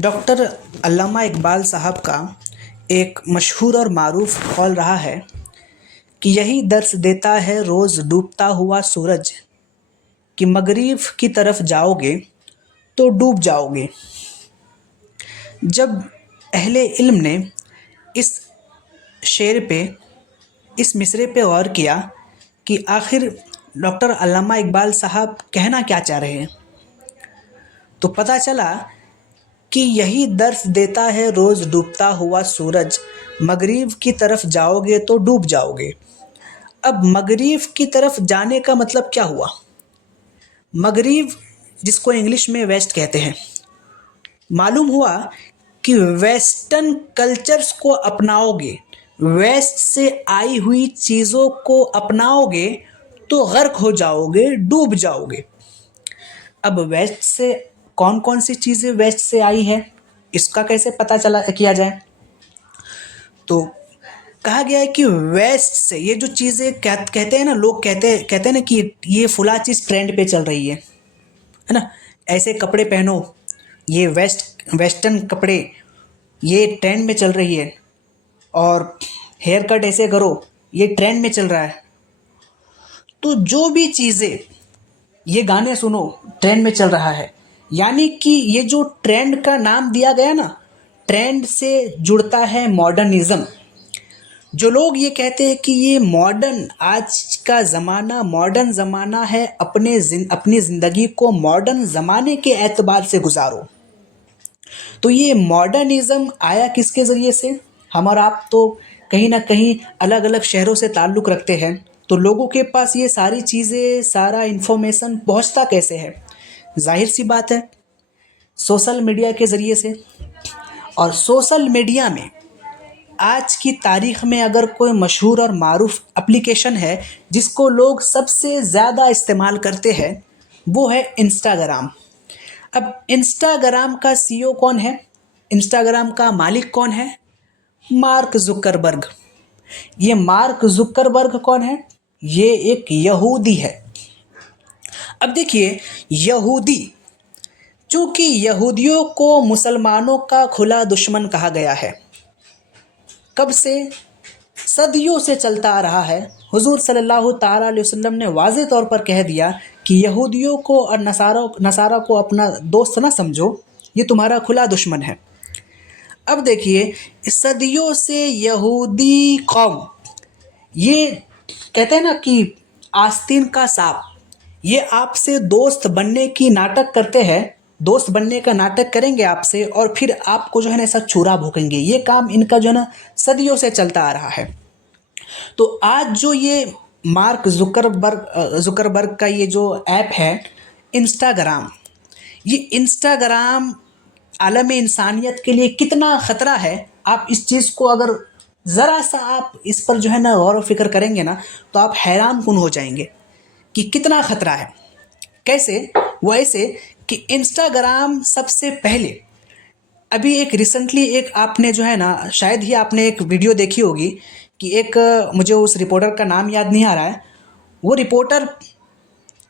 Doctor अल्लामा इकबाल साहब का एक मशहूर और मारूफ कौल रहा है कि यही दर्स देता है रोज़ डूबता हुआ सूरज कि मगरिब की तरफ जाओगे तो डूब जाओगे। जब अहले इल्म ने इस शेर पे इस मिसरे पे गौर किया कि आखिर डॉक्टर अल्लामा इकबाल साहब कहना क्या चाह रहे हैं, तो पता चला कि यही दर्स देता है रोज़ डूबता हुआ सूरज, मगरिब की तरफ जाओगे तो डूब जाओगे। अब मगरिब की तरफ जाने का मतलब क्या हुआ? मगरिब जिसको इंग्लिश में वेस्ट कहते हैं, मालूम हुआ कि वेस्टर्न कल्चर्स को अपनाओगे, वेस्ट से आई हुई चीज़ों को अपनाओगे तो गर्क हो जाओगे, डूब जाओगे। अब वेस्ट से कौन कौन सी चीज़ें वेस्ट से आई है, इसका कैसे पता चला किया जाए? तो कहा गया है कि वेस्ट से ये जो चीज़ें कहते हैं ना, लोग कहते हैं ना कि ये फुला चीज़ ट्रेंड पे चल रही है ना, ऐसे कपड़े पहनो, ये वेस्टर्न कपड़े ये ट्रेंड में चल रही है, और हेयर कट ऐसे करो, ये ट्रेंड में चल रहा है। तो जो भी चीज़ें, ये गाने सुनो, ट्रेंड में चल रहा है, यानी कि ये जो ट्रेंड का नाम दिया गया ना, ट्रेंड से जुड़ता है मॉडर्निज्म। जो लोग ये कहते हैं कि ये मॉडर्न, आज का ज़माना मॉडर्न ज़माना है, अपनी ज़िंदगी को मॉडर्न ज़माने के एतबार से गुजारो। तो ये मॉडर्निज्म आया किसके ज़रिए से? हम और आप तो कहीं ना कहीं अलग अलग शहरों से ताल्लुक़ रखते हैं, तो लोगों के पास ये सारी चीज़ें, सारा इन्फॉर्मेशन पहुंचता कैसे है? जाहिर सी बात है, सोशल मीडिया के ज़रिए से। और सोशल मीडिया में आज की तारीख में अगर कोई मशहूर और मारूफ एप्लीकेशन है जिसको लोग सबसे ज़्यादा इस्तेमाल करते हैं, वो है इंस्टाग्राम। अब इंस्टाग्राम का सीईओ कौन है? इंस्टाग्राम का मालिक कौन है? Mark Zuckerberg. ये मार्क जुकरबर्ग कौन है? ये एक यहूदी है। अब देखिए, यहूदी, चूंकि यहूदियों को मुसलमानों का खुला दुश्मन कहा गया है, कब से? सदियों से चलता आ रहा है। हुजूर सल्लल्लाहु ताला अलैहि वसल्लम ने वाज़े तौर पर कह दिया कि यहूदियों को और नसारा को अपना दोस्त ना समझो, ये तुम्हारा खुला दुश्मन है। अब देखिए, सदियों से यहूदी कौम, ये कहते हैं ना कि आस्तीन का सांप, ये आपसे दोस्त बनने की नाटक करते हैं, दोस्त बनने का नाटक करेंगे आपसे, और फिर आपको जो है ना ऐसा छुरा भोंकेंगे। ये काम इनका जो है ना सदियों से चलता आ रहा है। तो आज जो ये मार्क जुकरबर्ग का ये जो ऐप है इंस्टाग्राम, ये इंस्टाग्राम आलम इंसानियत के लिए कितना ख़तरा है, आप इस चीज़ को अगर ज़रा सा आप इस पर जो है ना गौर व फिक्र करेंगे ना, तो आप हैरान कुन हो जाएंगे कि कितना ख़तरा है। कैसे? वो ऐसे कि इंस्टाग्राम सबसे पहले, अभी एक रिसेंटली एक आपने जो है ना, शायद ही आपने एक वीडियो देखी होगी कि एक, मुझे उस रिपोर्टर का नाम याद नहीं आ रहा है, वो रिपोर्टर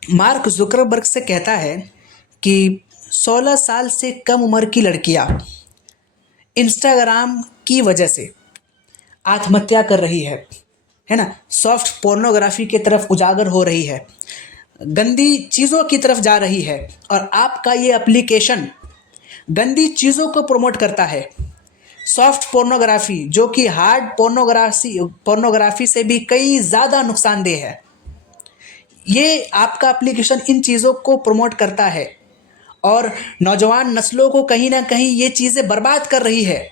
मार्क जुकरबर्ग से कहता है कि 16 साल से कम उम्र की लड़कियां इंस्टाग्राम की वजह से आत्महत्या कर रही है ना, सॉफ्ट पोर्नोग्राफी की तरफ उजागर हो रही है, गंदी चीज़ों की तरफ जा रही है, और आपका ये एप्लीकेशन गंदी चीज़ों को प्रमोट करता है। सॉफ्ट पोर्नोग्राफी, जो कि हार्ड पोर्नोग्राफी से भी कई ज़्यादा नुकसानदेह है, ये आपका एप्लीकेशन इन चीज़ों को प्रमोट करता है, और नौजवान नस्लों को कहीं ना कहीं ये चीज़ें बर्बाद कर रही है।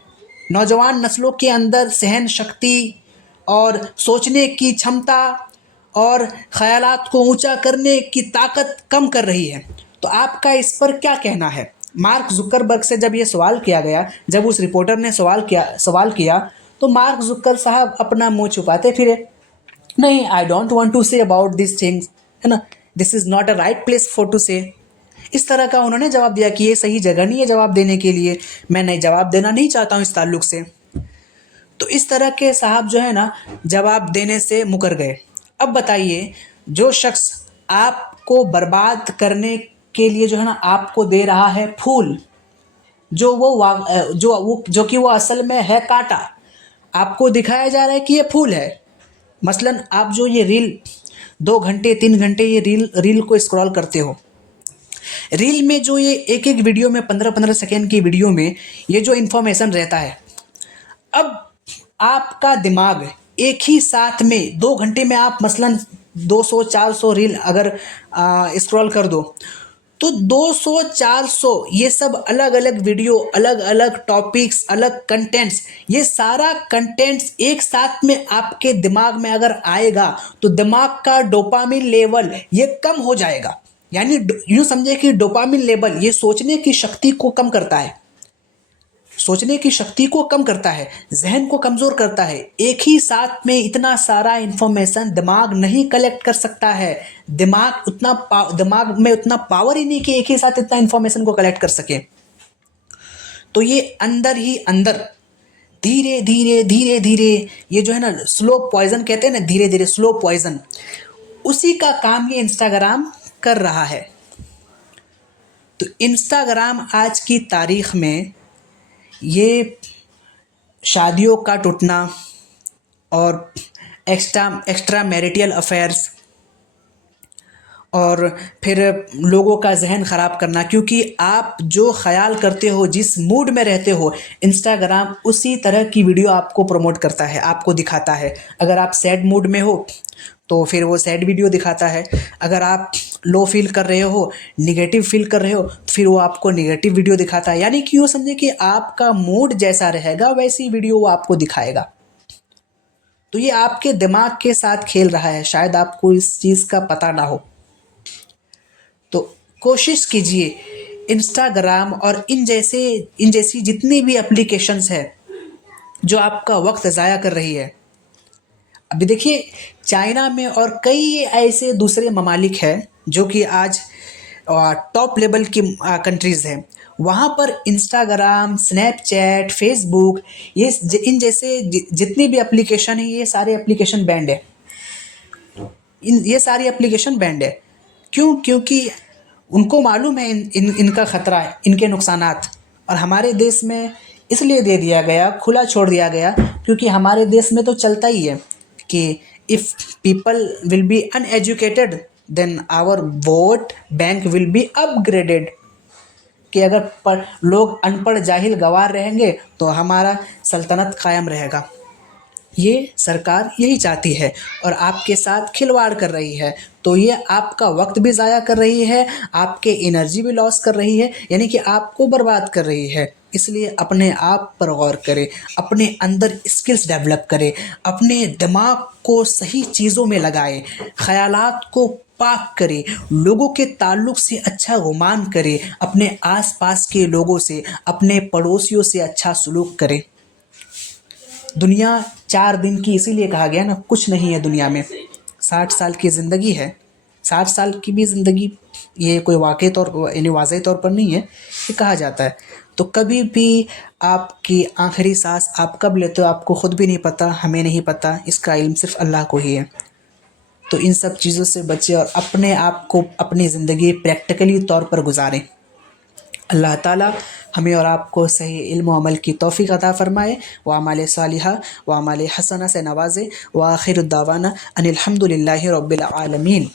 नौजवान नस्लों के अंदर सहन शक्ति और सोचने की क्षमता और ख़यालात को ऊंचा करने की ताकत कम कर रही है। तो आपका इस पर क्या कहना है? मार्क जुकरबर्ग से जब ये सवाल किया गया, जब उस रिपोर्टर ने सवाल किया, तो मार्क जुकर साहब अपना मुंह छुपाते फिरे, नहीं, I don't want to say about this things, है ना, this is not a right place for to say. इस तरह का उन्होंने जवाब दिया कि ये सही जगह नहीं है जवाब देने के लिए, मैं नहीं जवाब देना नहीं चाहता हूँ इस ताल्लुक से। तो इस तरह के साहब जो है ना जवाब देने से मुकर गए। अब बताइए, जो शख्स आपको बर्बाद करने के लिए जो है ना आपको दे रहा है फूल, जो कि वो असल में है कांटा, आपको दिखाया जा रहा है कि ये फूल है। मसलन आप जो ये रील 2 घंटे 3 घंटे ये रील को स्क्रॉल करते हो, रील में जो ये एक एक वीडियो में 15-15 सेकेंड की वीडियो में ये जो इन्फॉर्मेशन रहता है, अब आपका दिमाग एक ही साथ में 2 घंटे में आप मसलन 200-400 रील अगर स्क्रॉल कर दो, तो 200-400 ये सब अलग अलग वीडियो, अलग अलग टॉपिक्स, अलग कंटेंट्स, ये सारा कंटेंट्स एक साथ में आपके दिमाग में अगर आएगा तो दिमाग का डोपामिन लेवल ये कम हो जाएगा। यानी यूँ समझे कि डोपामिन लेवल ये सोचने की शक्ति को कम करता है, सोचने की शक्ति को कम करता है, जहन को कमज़ोर करता है। एक ही साथ में इतना सारा इंफॉर्मेशन दिमाग नहीं कलेक्ट कर सकता है। दिमाग में उतना पावर ही नहीं कि एक ही साथ इतना इंफॉर्मेशन को कलेक्ट कर सके। तो ये अंदर ही अंदर धीरे धीरे धीरे धीरे ये जो है ना स्लो पॉइजन कहते हैं ना, धीरे धीरे स्लो पॉइजन, उसी का काम ये इंस्टाग्राम कर रहा है। तो इंस्टाग्राम आज की तारीख में ये शादियों का टूटना और एक्स्ट्रा मैरिटल अफेयर्स और फिर लोगों का जहन ख़राब करना, क्योंकि आप जो ख्याल करते हो, जिस मूड में रहते हो, इंस्टाग्राम उसी तरह की वीडियो आपको प्रमोट करता है, आपको दिखाता है। अगर आप सैड मूड में हो तो फिर वो सैड वीडियो दिखाता है, अगर आप लो फील कर रहे हो, निगेटिव फील कर रहे हो, फिर वो आपको निगेटिव वीडियो दिखाता है। यानी कि यूँ समझे कि आपका मूड जैसा रहेगा वैसी वीडियो वो आपको दिखाएगा। तो ये आपके दिमाग के साथ खेल रहा है, शायद आपको इस चीज़ का पता ना हो। तो कोशिश कीजिए इंस्टाग्राम और इन जैसी जितनी भी एप्लीकेशंस है जो आपका वक्त ज़ाया कर रही है। अभी देखिए चाइना में और कई ऐसे दूसरे ममालिक हैं जो कि आज टॉप लेवल की कंट्रीज़ हैं, वहाँ पर इंस्टाग्राम, स्नैपचैट, फेसबुक, इन जैसे जितनी भी एप्लीकेशन है, ये सारे एप्लीकेशन बैंड है। ये सारी एप्लीकेशन बैंड है। क्यों? क्योंकि उनको मालूम है इनका ख़तरा है, इनके नुकसानात। और हमारे देश में इसलिए दे दिया गया, खुला छोड़ दिया गया, क्योंकि हमारे देश में तो चलता ही है कि if people will be uneducated then our vote bank will be upgraded. कि अगर लोग अनपढ़ जाहिल गवार रहेंगे तो हमारा सल्तनत कायम रहेगा। ये सरकार यही चाहती है और आपके साथ खिलवाड़ कर रही है। तो ये आपका वक्त भी ज़ाया कर रही है, आपके एनर्जी भी लॉस कर रही है, यानी कि आपको बर्बाद कर रही है। इसलिए अपने आप पर गौर करें, अपने अंदर स्किल्स डेवलप करें, अपने दिमाग को सही चीज़ों में लगाएं, ख़यालात को पाक करें, लोगों के ताल्लुक़ से अच्छा गुमान करें, अपने आसपास के लोगों से, अपने पड़ोसियों से अच्छा सलूक करें। दुनिया 4 दिन की इसीलिए कहा गया ना, कुछ नहीं है दुनिया में। 60 साल की ज़िंदगी है, 60 साल की भी ज़िंदगी ये कोई वाक़ई तौर यानी वाज़ेह तौर पर नहीं है, ये कहा जाता है। तो कभी भी आपकी आखिरी सांस आप कब लेते हो आपको ख़ुद भी नहीं पता, हमें नहीं पता, इसका इल्म सिर्फ़ अल्लाह को ही है। तो इन सब चीज़ों से बचें और अपने आप को, अपनी ज़िंदगी प्रैक्टिकली तौर पर गुजारें। अल्लाह ताला हमें और आपको सही इल्म अमल की तौफ़ीक़ अता फ़रमाए, व अमाल सालिहा व अमाल हसना से नवाज़े। व आखिर दावाना अनिल हम्दुलिल्लाहि रब्बिल आलमीन।